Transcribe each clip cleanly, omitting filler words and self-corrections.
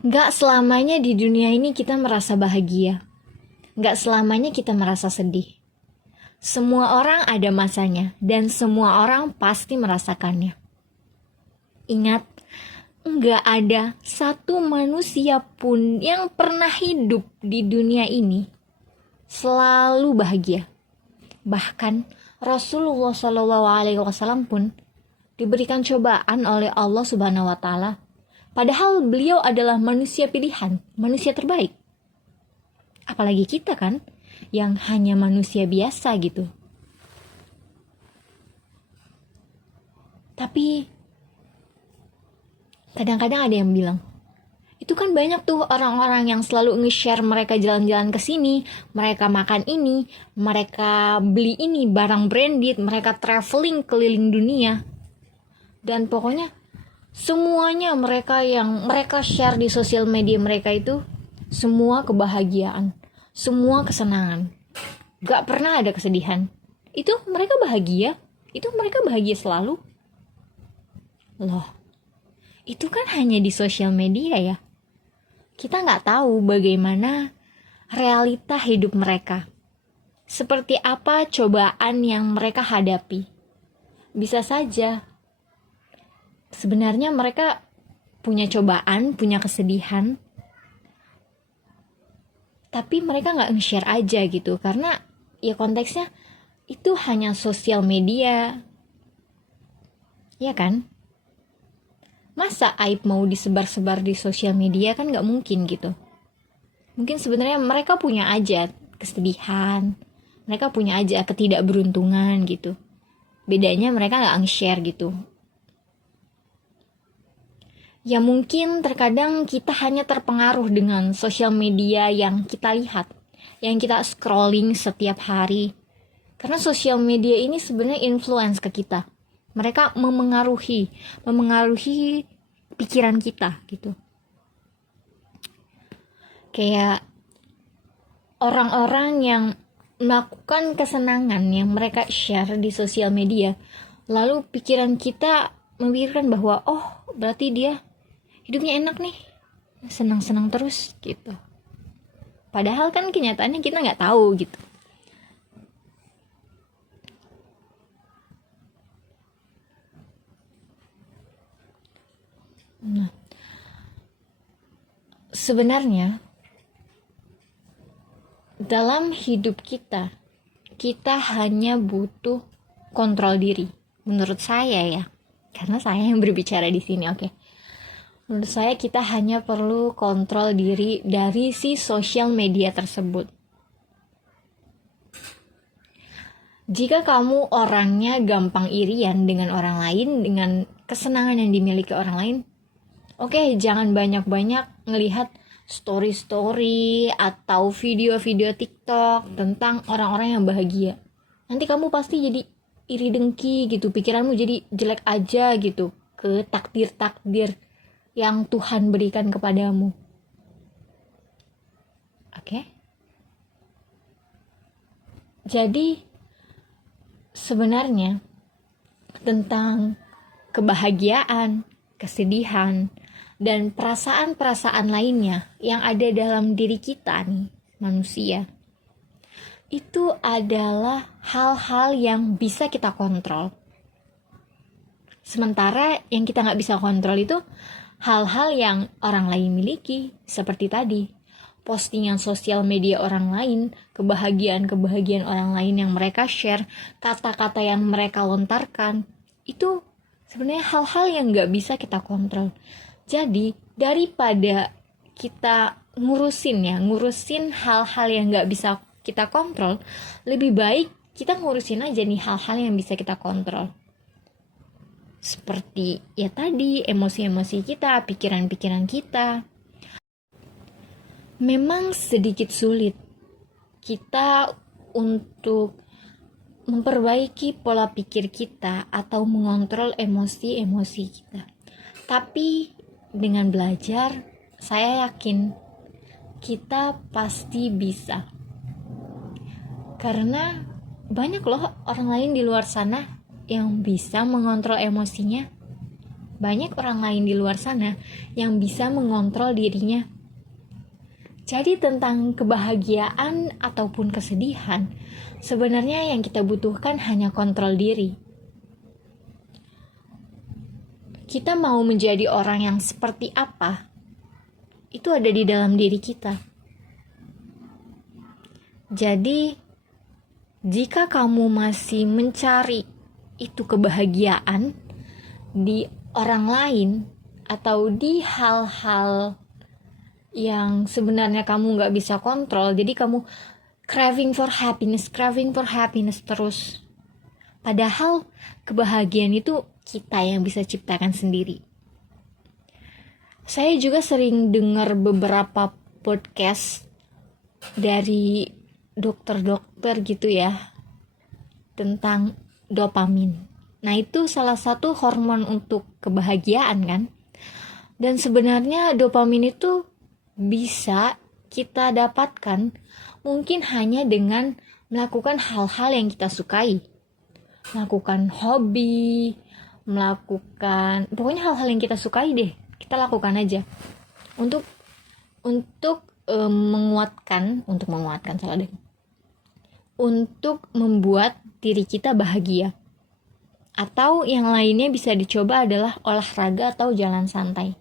Gak selamanya di dunia ini kita merasa bahagia. Gak selamanya kita merasa sedih. Semua orang ada masanya, dan semua orang pasti merasakannya. Ingat, gak ada satu manusia pun yang pernah hidup di dunia ini selalu bahagia. Bahkan Rasulullah SAW pun diberikan cobaan oleh Allah Subhanahu wa Ta'ala. Padahal beliau adalah manusia pilihan, manusia terbaik. Apalagi kita kan, yang hanya manusia biasa gitu. Tapi kadang-kadang ada yang bilang, itu kan banyak tuh orang-orang yang selalu nge-share mereka jalan-jalan ke sini, mereka makan ini, mereka beli ini, barang branded, mereka traveling keliling dunia. Dan pokoknya semuanya mereka yang mereka share di sosial media mereka itu semua kebahagiaan, semua kesenangan. Gak pernah ada kesedihan. Itu mereka bahagia, itu mereka bahagia selalu. Loh, itu kan hanya di sosial media ya. Kita gak tahu bagaimana realita hidup mereka. Seperti apa cobaan yang mereka hadapi. Bisa saja sebenarnya mereka punya cobaan, punya kesedihan, tapi mereka nggak nge-share aja gitu, karena ya konteksnya itu hanya sosial media, ya kan? Masa aib mau disebar-sebar di sosial media, kan nggak mungkin gitu. Mungkin sebenarnya mereka punya aja kesedihan, mereka punya aja ketidakberuntungan gitu. Bedanya mereka nggak nge-share gitu. Ya mungkin terkadang kita hanya terpengaruh dengan sosial media yang kita lihat, yang kita scrolling setiap hari. Karena sosial media ini sebenarnya influence ke kita. Mereka memengaruhi pikiran kita gitu. Kayak orang-orang yang melakukan kesenangan yang mereka share di sosial media, lalu pikiran kita memikirkan bahwa oh berarti dia hidupnya enak nih, senang-senang terus gitu. Padahal kan kenyataannya kita nggak tahu gitu. Nah, sebenarnya dalam hidup kita hanya butuh kontrol diri. Menurut saya ya, karena saya yang berbicara di sini, oke. Menurut saya kita hanya perlu kontrol diri dari si sosial media tersebut. Jika kamu orangnya gampang irian dengan orang lain, dengan kesenangan yang dimiliki orang lain, oke, jangan banyak-banyak ngelihat story-story atau video-video TikTok tentang orang-orang yang bahagia. Nanti kamu pasti jadi iri dengki gitu, pikiranmu jadi jelek aja gitu ke takdir-takdir yang Tuhan berikan kepadamu. Oke? Jadi sebenarnya tentang kebahagiaan, kesedihan, dan perasaan-perasaan lainnya yang ada dalam diri kita nih, manusia, itu adalah hal-hal yang bisa kita kontrol. Sementara yang kita nggak bisa kontrol itu hal-hal yang orang lain miliki, seperti tadi, postingan sosial media orang lain, kebahagiaan-kebahagiaan orang lain yang mereka share, kata-kata yang mereka lontarkan, itu sebenarnya hal-hal yang nggak bisa kita kontrol. Jadi, daripada kita ngurusin hal-hal yang nggak bisa kita kontrol, lebih baik kita ngurusin aja nih hal-hal yang bisa kita kontrol. Seperti ya tadi, emosi-emosi kita, pikiran-pikiran kita. Memang sedikit sulit kita untuk memperbaiki pola pikir kita atau mengontrol emosi-emosi kita. Tapi dengan belajar, saya yakin kita pasti bisa. Karena banyak loh orang lain di luar sana yang bisa mengontrol emosinya. banyak orang lain di luar sana yang bisa mengontrol dirinya. Jadi tentang kebahagiaan ataupun kesedihan, sebenarnya yang kita butuhkan hanya kontrol diri. Kita mau menjadi orang yang seperti apa, itu ada di dalam diri kita. Jadi, jika kamu masih mencari itu kebahagiaan di orang lain atau di hal-hal yang sebenarnya kamu gak bisa kontrol, jadi kamu craving for happiness terus. Padahal kebahagiaan itu kita yang bisa ciptakan sendiri. Saya juga sering dengar beberapa podcast dari dokter-dokter gitu ya, tentang dopamin. Nah, itu salah satu hormon untuk kebahagiaan kan. Dan sebenarnya dopamin itu bisa kita dapatkan mungkin hanya dengan melakukan hal-hal yang kita sukai. Melakukan hobi, pokoknya hal-hal yang kita sukai deh, kita lakukan aja. Untuk membuat diri kita bahagia. Atau yang lainnya bisa dicoba adalah olahraga atau jalan santai.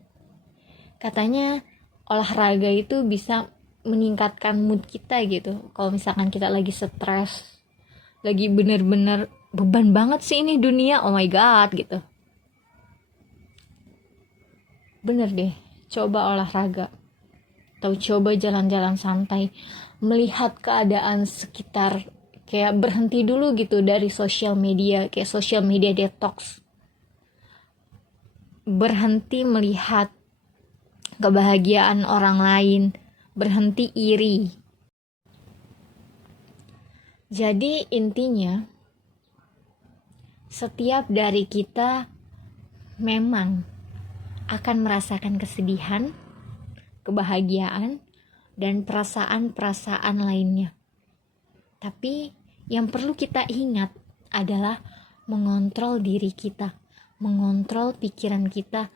Katanya olahraga itu bisa meningkatkan mood kita gitu. Kalau misalkan kita lagi stres, lagi bener-bener beban banget sih ini dunia, oh my god gitu. Bener deh, coba olahraga atau coba jalan-jalan santai, melihat keadaan sekitar, kayak berhenti dulu gitu dari sosial media, kayak sosial media detox. Berhenti melihat kebahagiaan orang lain, berhenti iri. Jadi intinya, setiap dari kita memang akan merasakan kesedihan, kebahagiaan, dan perasaan-perasaan lainnya. Tapi yang perlu kita ingat adalah mengontrol diri kita, mengontrol pikiran kita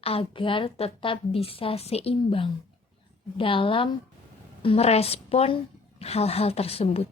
agar tetap bisa seimbang dalam merespon hal-hal tersebut.